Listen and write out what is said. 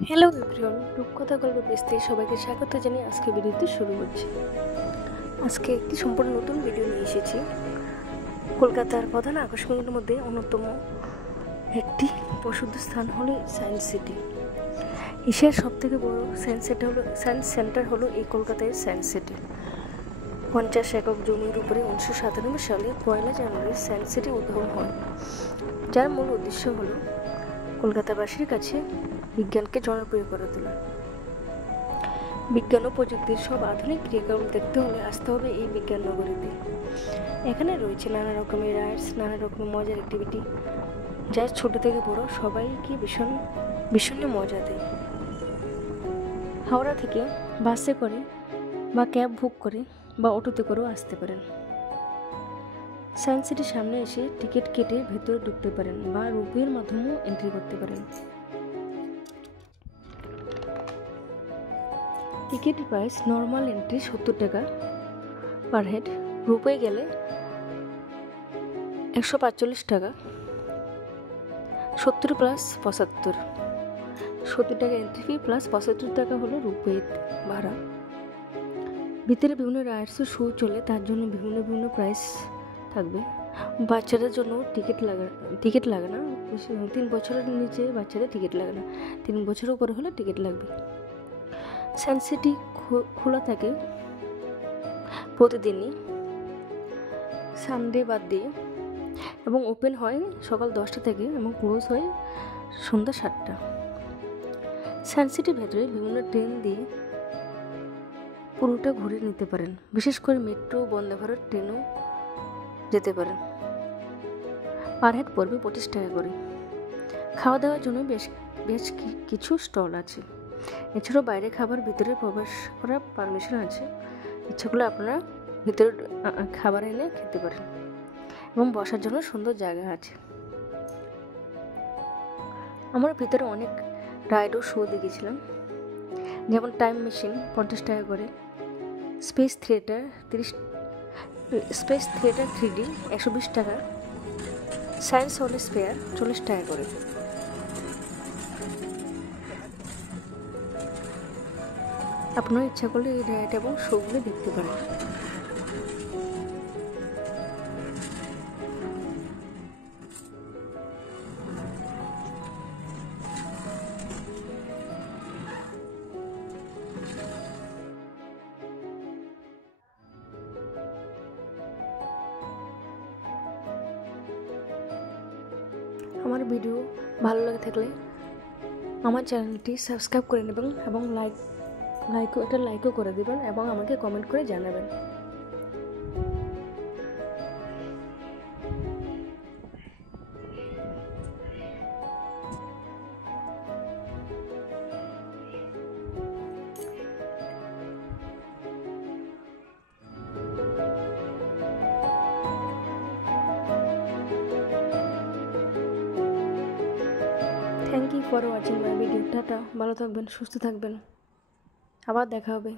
Hello everyone, রূপকথা গল্প পেজতে সবাইকে স্বাগত জানিয়ে আজকে ভিডিওটি শুরু হচ্ছে। আজকে একটি সম্পূর্ণ নতুন ভিডিও নিয়ে এসেছি। কলকাতার প্রধান আকর্ষণগুলোর মধ্যে অন্যতম একটি প্রসিদ্ধ স্থান হলো সায়েন্স সিটি। এশিয়ার সবথেকে বড় সায়েন্স সেন্টার হলো এই কলকাতায় সায়েন্স সিটি। 50 একর জমির উপরে 1997 সালে 1 জানুয়ারি সায়েন্স সিটি উদ্বোধন হয়, যার মূল উদ্দেশ্য হলো কলকাতাবাসীর কাছে বিজ্ঞানকে জনপ্রিয় করে তোলা। বিজ্ঞান ও প্রযুক্তির সব আধুনিক ক্রিয়াকলাপ দেখতে হলে আসতে হবে এই বিজ্ঞান নগরীতে। এখানে রয়েছে নানা রকমের রাইডস, নানা রকমের মজার অ্যাক্টিভিটি, যা ছোট থেকে বড় সবাইকে ভীষণ মজা দেয়। হাওড়া থেকে বাসে করে বা ক্যাব বুক করে বা অটোতে করেও আসতে পারেন। সায়েন্স সিটির সামনে এসে টিকিট কেটে ভেতরে ঢুকতে পারেন বা রোপওয়ের মাধ্যমেও এন্ট্রি করতে পারেন। টিকিট প্রাইস নর্মাল এন্ট্রি 70 টাকা পার হেড, রোপওয়ে গেলে 145 টাকা, 70 প্লাস 75, 70 টাকা এন্ট্রি ফি প্লাস 75 টাকা হলো রোপওয়ে ভাড়া। ভিতরে বিভিন্ন রাইডস ও শো চলে, তার জন্য বিভিন্ন প্রাইস থাকবে। বাচ্চাদের জন্য টিকিট লাগে না। 3 বছরের নিচে বাচ্চাদের টিকিট লাগে না, 3 বছরের উপরে হলে টিকিট লাগবে। সায়েন্স সিটি খোলা থাকে প্রতিদিনই, সানডে বাদ দিয়ে, এবং ওপেন হয় সকাল 10টা থেকে এবং ক্লোজ হয় সন্ধ্যা 7টা। সায়েন্স সিটির ভেতরে বিভিন্ন ট্রেন দিয়ে পুরোটা ঘুরে নিতে পারেন, বিশেষ করে মেট্রো, বন্দে ভারত ট্রেনও যেতে পারেন। পার হেড পড়বে 25 টাকা করে। খাওয়া দাওয়ার জন্য বেশ কিছু স্টল আছে। এছাড়াও বাইরে খাবার ভিতরে প্রবেশ করার পারমিশন আছে। ইচ্ছা করলে আপনারা ভিতরে খাবার এনে খেতে পারেন এবং বসার জন্য সুন্দর জায়গা আছে। আমরা ভিতরে অনেক রাইড ও শো দেখেছিলাম, যেমন টাইম মেশিন 50 টাকা করে, স্পেস থিয়েটার 3D 120 টাকা, সায়েন্স হলে স্পেয়ার 40 টাকা করে। আপনার ইচ্ছা করলে এই রাইড এবং শোগুলো দেখতে পারেন। আমার ভিডিও ভালো লাগে থাকলে আমার চ্যানেলটি সাবস্ক্রাইব করে নেবেন এবং লাইকও করে দেবেন এবং আমাকে কমেন্ট করে জানাবেন। Thank you for watching my video. টাটা, ভালো থাকবেন, সুস্থ থাকবেন, আবার দেখা হবে।